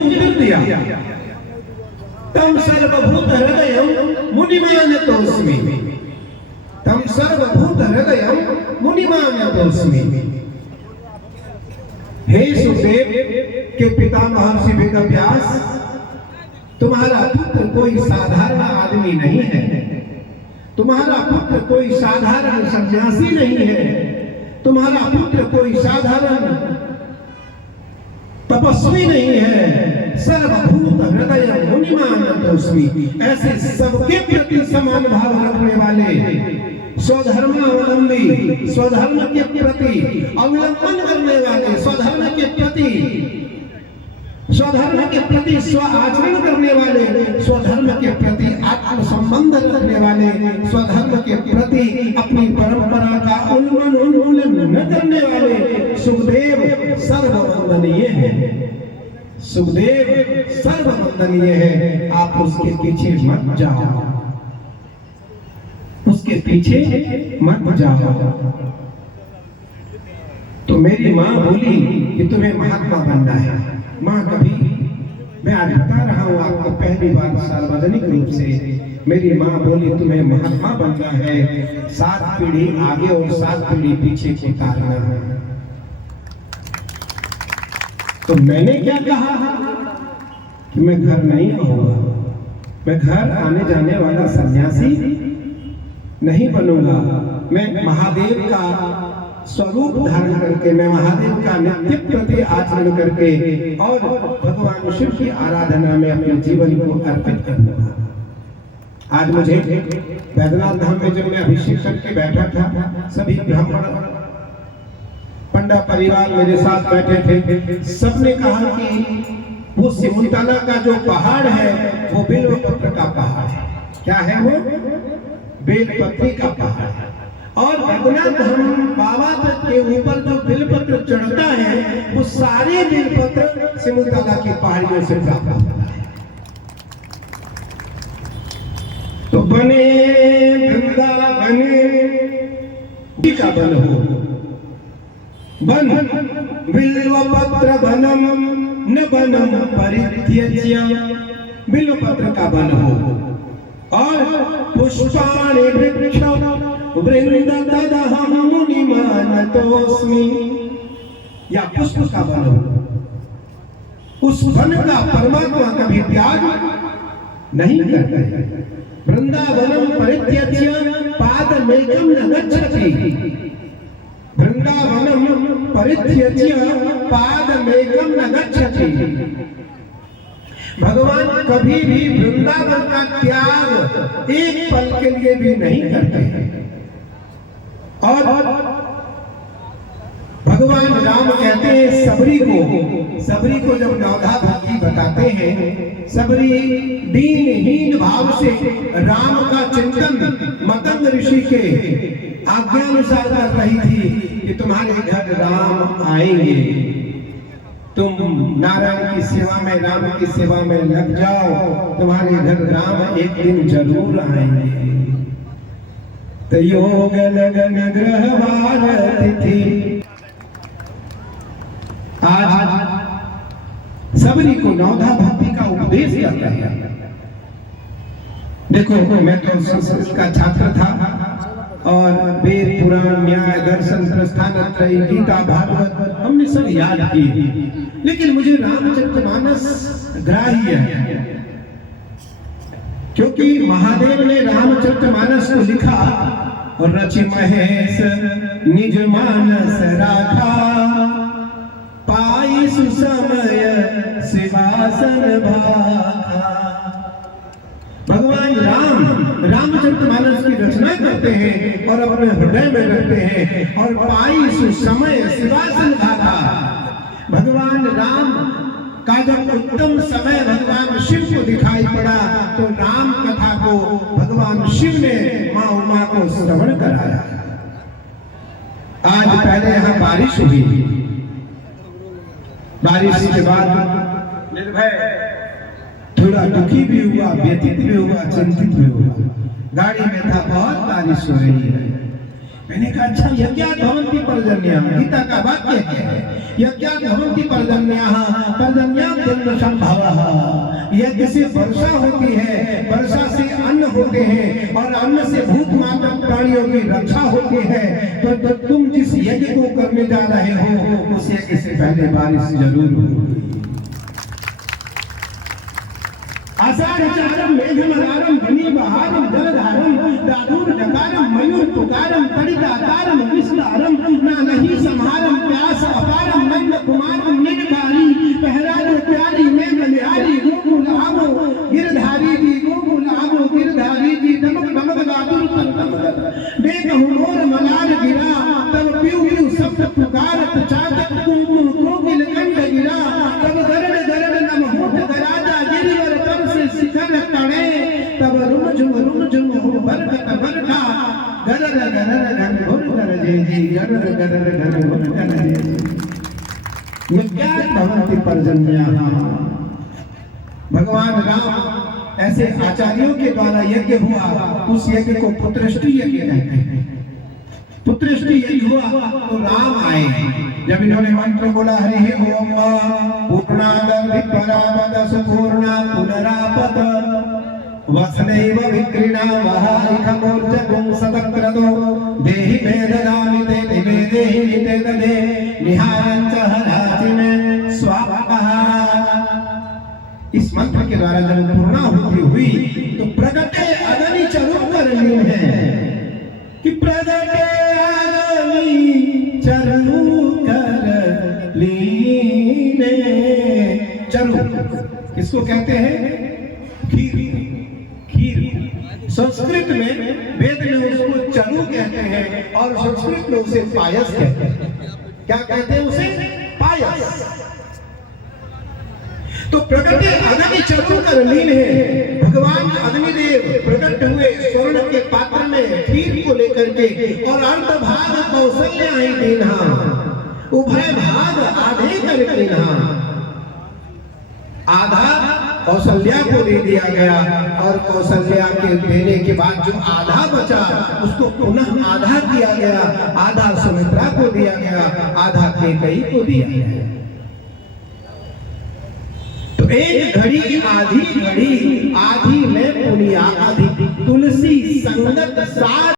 दिया तम सर्वभूत हृदयं मुनिमानतोऽस्मि। तम सर्वभूत हृदयं मुनिमानतोऽस्मि। हे सुखदेव के पिता महर्षि वेदव्यास, तुम्हारा पुत्र कोई साधारण आदमी नहीं है। तुम्हारा पुत्र कोई साधारण सन्यासी नहीं है। तुम्हारा पुत्र कोई साधारण तपस्वी नहीं है। सर्वभूत हृदय मुनिमानतोऽस्मि, ऐसे सबके प्रति समान भाव रखने वाले, स्वधर्मावलंबी, स्वधर्म के प्रति अवलंबन करने वाले, स्वधर्म के प्रति स्व आचरण करने वाले, स्वधर्म के प्रति आत्म संबंध रखने वाले, स्वधर्म के प्रति अपनी परंपरा का उल्लंघन न करने वाले सुखदेव सर्ववंदनीय है। सुखदेव सर्ववंदनीय है। आप उसके पीछे मत जाओ, उसके पीछे मत जाओ। तो मेरी माँ बोली कि तुम्हें महात्मा बनना है। माँ कभी, मैं आज बता रहा हूँ आपको पहली बार सार्वजनिक रूप से, मेरी माँ बोली तुम्हें महात्मा बनना है, 7 पीढ़ी आगे और 7 पीढ़ी पीछे उतारना है। तो मैंने क्या कहा कि मैं घर नहीं आऊंगा, मैं घर आने जाने वाला सन्यासी नहीं बनूंगा। मैं महादेव का स्वरूप धारण करके, मैं महादेव का नित्य प्रति आचरण करके और भगवान शिव की आराधना में अपने जीवन को अर्पित करूंगा। आज मुझे वैद्यनाथ धाम में जब मैं अभिषेक करके बैठा था, सभी ब्राह्मण पंडा परिवार मेरे साथ बैठे थे। सबने कहा कि वो सिमुलताना का जो पहाड़ है वो बेलपत्र का पहाड़ है। क्या है वो? बेलपत्री का पहाड़ है। और वैद्यनाथ धाम बाबा के ऊपर जो बेलपत्र चढ़ता है वो सारे बेलपत्र सिमुलताना की पहाड़ियों से प्राप्त होता है। तो बने वृंदावन का बन हो, बन बिल्वपत्र बनम न बनम परित्यज्य, बिल्वपत्र का बन हो। और पुष्पाणि वृक्ष वृंद तदहं मुनिमानतोऽस्मि, या पुष्प का बन हो। उस वन का परमात्मा कभी त्याग नहीं करते। वृंदावनम परित्यज्य पादमेकं न गच्छति, वृंदावनम परित्यज्य पादमेकं न गच्छति। भगवान कभी भी वृंदावन का त्याग एक पल के लिए भी नहीं करते। और भगवान राम कहते हैं सबरी को जब नवधा भक्ति बताते हैं, सबरी दीनहीन भाव से राम का चिंतन मतंग ऋषि के आज्ञानुसार कर रही थी कि तुम्हारे घर राम आएंगे, तुम नारायण की सेवा में, राम की सेवा में लग जाओ, तुम्हारे घर राम एक दिन जरूर आएंगे। तो योग लगन ग्रह वार तिथि, आज सबरी को नवधा भक्ति का उपदेश करता है। देखो, मैं तो संस्कृत का छात्र था और वेद पुराण न्याय दर्शन प्रस्थान त्रयी गीता भागवत हमने सब याद किए, लेकिन मुझे रामचरितमानस ग्राह्य है, क्योंकि महादेव ने रामचरितमानस को लिखा और रचि महेश निज मानस राखा, पाई सुसमय सिंहासन भाखा। भगवान रामचरितमानस की रचना करते हैं और अपने हृदय में रखते हैं, और पाई सुसमय सिंहासन भाखा। भगवान राम का जब उत्तम समय भगवान शिव को दिखाई पड़ा तो राम कथा को भगवान शिव ने माँ उमा को श्रवण कराया। आज पहले यहाँ बारिश हुई, बारिश के बाद निर्भय थोड़ा दुखी भी हुआ, व्यथित भी हुआ, चिंतित भी हुआ। गाड़ी में था, बहुत बारिश हो रही है, मैंने कहा अच्छा यज्ञात् भवन्ति पर्जन्याः, गीता का वाक्य है यज्ञात् भवन्ति पर्जन्याः पर्जन्याद्यन्न संभवः। यज्ञ से वर्षा होती है, वर्षा से अन्न होते हैं और अन्न से भूत माता प्राणियों की रक्षा होती है। तो तुम जिस यज्ञ को करने जा रहे हो उस यज्ञ से पहले बारिश जरूर होगी। आषाढ़चारम मेघमदारम बनी बहारम जलधारम दादूर डकारम मयूर पुकारम तड़िकाकारम विस्तारम ना नहीं संहारम प्यास अपारम नंद कुमारम निरकारी पहरारो प्यारी में बलिहारी गोकुल आवो गिरधारी जी गोकुल आवो गिरधारी जी दमक दमक दादूर तन देख हुनोर मलार गिरा तब प्यू प्यू शब्द पुकारत चातक कुमकुम कोकिल कंठ गिरा तब गरड़ गरड़ नम होठ गराजा गिरिवर शिखर तड़े तब रुम झुम हो बरकत बरखा गरर गरर घन घुर गरजे जी गरर गरर घन घुर गरजे जी। यज्ञात् भवन्ति पर्जन्याः। भगवान राम ऐसे आचार्यों के द्वारा यज्ञ हुआ, उस यज्ञ को पुत्रष्टि यज्ञ कहते हैं। पुत्रष्टि यज्ञ हुआ तो राम आए। जब इन्होंने मंत्र बोला हरि ओम पूर्णादपरापद सुपूर्णा पुनरापद वसनैव विक्रीणा वहाइखमोर्जगुं सदक्रदो देहि मे ददामि ते निवेदेहि निते ददे निहारञ्च हराति मे स्वाहा। इस मंत्र के द्वारा जब पूर्णाहुति हुई तो प्रगटे अग्नि चरु कर लीन है कि प्रगटे अग्नि चरु कर लीने। चरु किसको कहते हैं? खीर। खीर संस्कृत में वेद में उसको चरु कहते हैं और संस्कृत में उसे पायस कहते हैं। क्या कहते हैं उसे? पायस। तो प्रगटे अग्नि चरु कर लीन है। भगवान अग्निदेव प्रकट हुए स्वर्ण के पात्र में खीर को लेकर के और अर्ध भाग कौशल्या ही दीन्हा उभय भाग आधे कर दीन्हा। आधा कौशल्या को दे दिया गया और कौशल्या के देने के बाद जो आधा बचा उसको पुनः आधा दिया गया। आधा सुमित्रा को दिया गया, आधा कैकेयी को दिया गया। तो एक घड़ी आधी घड़ी आधी में पुनिया आधी तुलसी संगत साथ